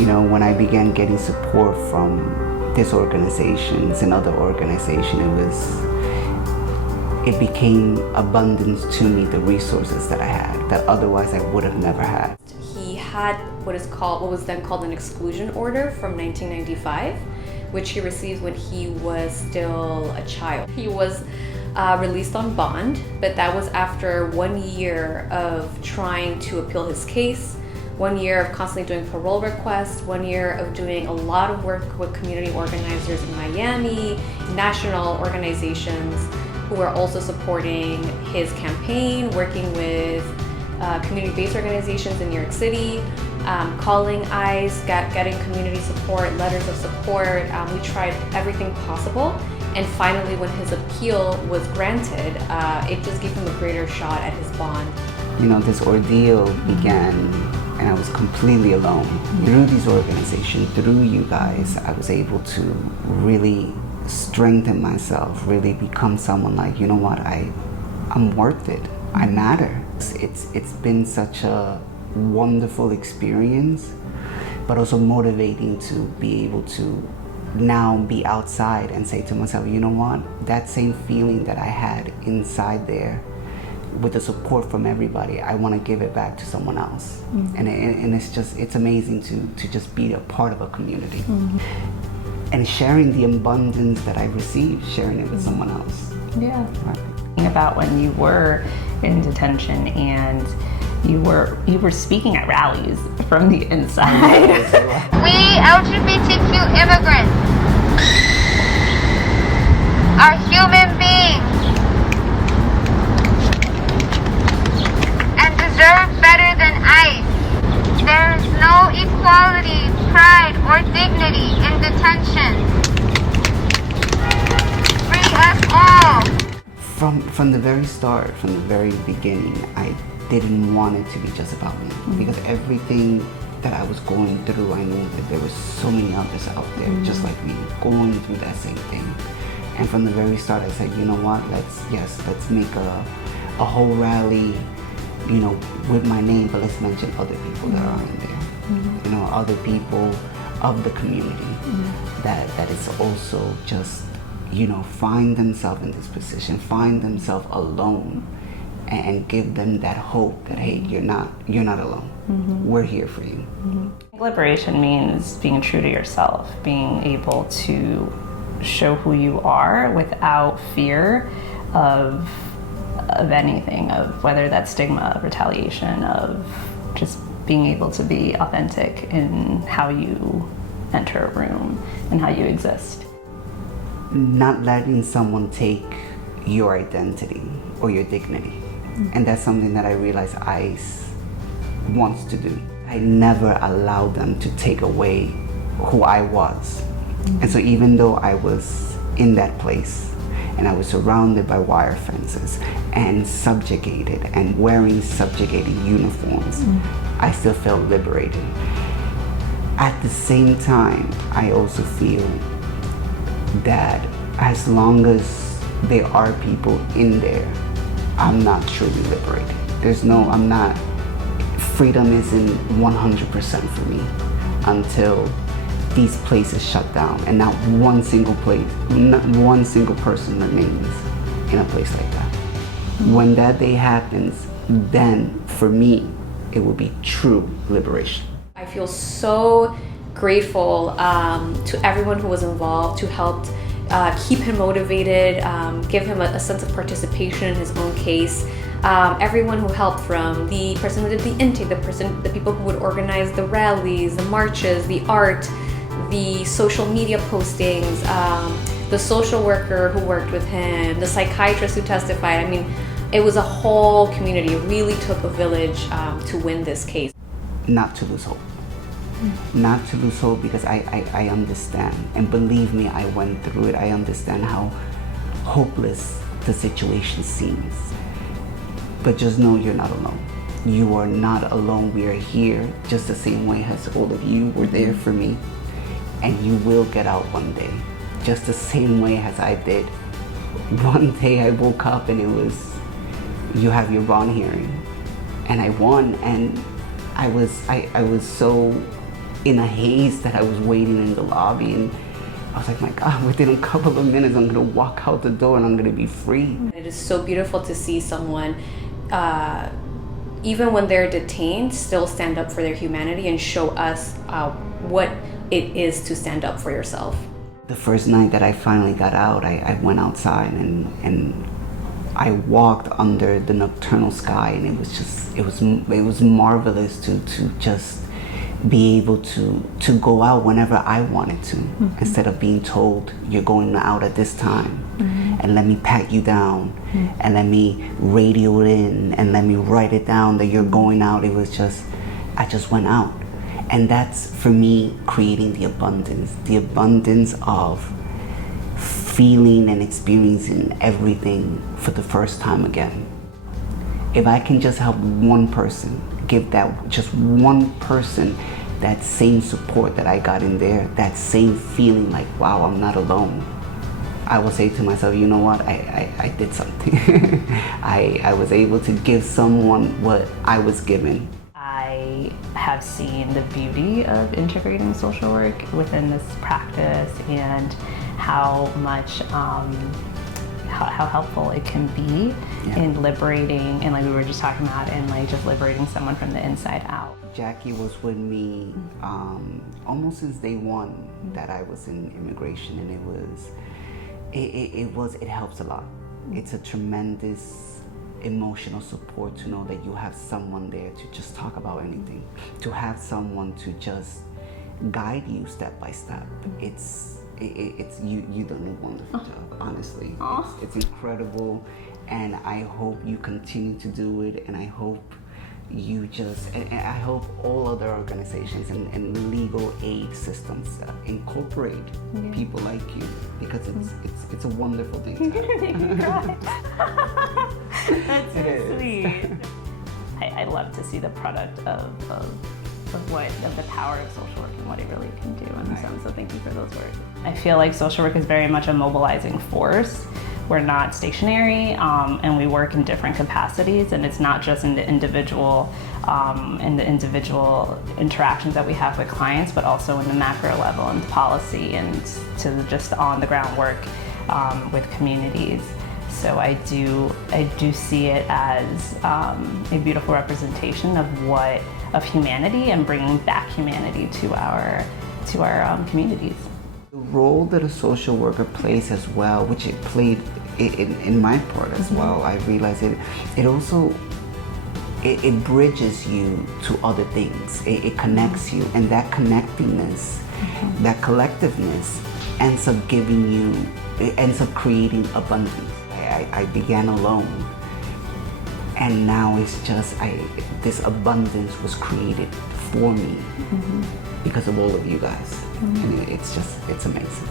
When I began getting support from these organizations and other organizations, it became abundant to me, the resources that I had that otherwise I would have never had. He had what was then called an exclusion order from 1995, which he received when he was still a child. He was released on bond, but that was after 1 year of trying to appeal his case, 1 year of constantly doing parole requests, 1 year of doing a lot of work with community organizers in Miami, national organizations who were also supporting his campaign, working with community-based organizations in New York City, calling ICE, getting community support, letters of support. We tried everything possible. And finally, when his appeal was granted, it just gave him a greater shot at his bond. This ordeal began, and I was completely alone. Through these organizations, through you guys, I was able to really strengthen myself, really become someone like, you know what, I'm worth it. I matter. It's been such a wonderful experience, but also motivating to be able to now be outside and say to myself, you know what, that same feeling that I had inside there with the support from everybody, I want to give it back to someone else. And it's amazing to just be a part of a community. And sharing the abundance that I received, sharing it with someone else. Yeah. Right. About when you were in detention and you were speaking at rallies from the inside. We LGBTQ immigrants are human beings and deserve better than ICE. There is no equality, pride, or dignity in detention. Free us all. From the very start, from the very beginning, I didn't want it to be just about me, because everything that I was going through, I knew that there were so many others out there just like me, going through that same thing. And from the very start, I said, you know what, let's make a whole rally, with my name, but let's mention other people that are in there, other people of the community that is also just, find themselves in this position, find themselves alone, and give them that hope that, hey, you're not alone. We're here for you. Liberation means being true to yourself, being able to show who you are without fear of anything, of whether that's stigma, of retaliation, of just being able to be authentic in how you enter a room and how you exist. Not letting someone take your identity or your dignity. And that's something that I realize ICE wants to do. I never allowed them to take away who I was. And so even though I was in that place and I was surrounded by wire fences and subjugated and wearing subjugated uniforms, I still felt liberated. At the same time, I also feel that as long as there are people in there, I'm not truly liberated. Freedom isn't 100% for me until these places shut down and not one single person remains in a place like that. When that day happens, then for me, it will be true liberation. I feel so grateful to everyone who was involved, who helped keep him motivated, give him a sense of participation in his own case. Everyone who helped, from the person who did the intake, the people who would organize the rallies, the marches, the art, the social media postings, the social worker who worked with him, the psychiatrist who testified. I mean, it was a whole community. It really took a village to win this case. Not to lose hope. Not to lose hope, because I understand, and believe me, I went through it. I understand how hopeless the situation seems. But just know you're not alone. You are not alone. We are here just the same way as all of you were there for me. And you will get out one day, just the same way as I did. One day I woke up and it was, you have your bond hearing. And I won, and I was so in a haze that I was waiting in the lobby, and I was like, my God, within a couple of minutes, I'm gonna walk out the door and I'm gonna be free. It is so beautiful to see someone, even when they're detained, still stand up for their humanity and show us what it is to stand up for yourself. The first night that I finally got out, I went outside and I walked under the nocturnal sky, and it was marvelous to just be able to go out whenever I wanted to, instead of being told you're going out at this time, and let me pat you down, and let me radio it in, and let me write it down that you're going out. It was just, I just went out. And that's, for me, creating the abundance of feeling and experiencing everything for the first time again. If I can just help one person, give that just one person that same support that I got in there, that same feeling like, wow, I'm not alone, I will say to myself, you know what, I did something. I was able to give someone what I was given. I have seen the beauty of integrating social work within this practice, and how much how helpful it can be in liberating, and like we were just talking about, and like just liberating someone from the inside out. Jackie was with me almost since day one that I was in immigration, and it helps a lot. It's a tremendous emotional support to know that you have someone there to just talk about anything, to have someone to just guide you step by step. It's you done a wonderful job, honestly. It's incredible, and I hope you continue to do it, and I hope you just, and I hope all other organizations and legal aid systems incorporate people like you, because it's a wonderful thing to have. That's so sweet. I love to see the product of the power of social work and what it really can do. And so thank you for those words. I feel like social work is very much a mobilizing force. We're not stationary, and we work in different capacities, and it's not just in the individual interactions that we have with clients, but also in the macro level and policy, and to just on the ground work with communities. So I do see it as a beautiful representation of humanity, and bringing back humanity to our communities. The role that a social worker plays as well, which it played in my part as well, I realized it also bridges you to other things. It connects you, and that connectingness, that collectiveness ends up creating abundance. I began alone, and now it's just this abundance was created for me because of all of you guys, and it's amazing.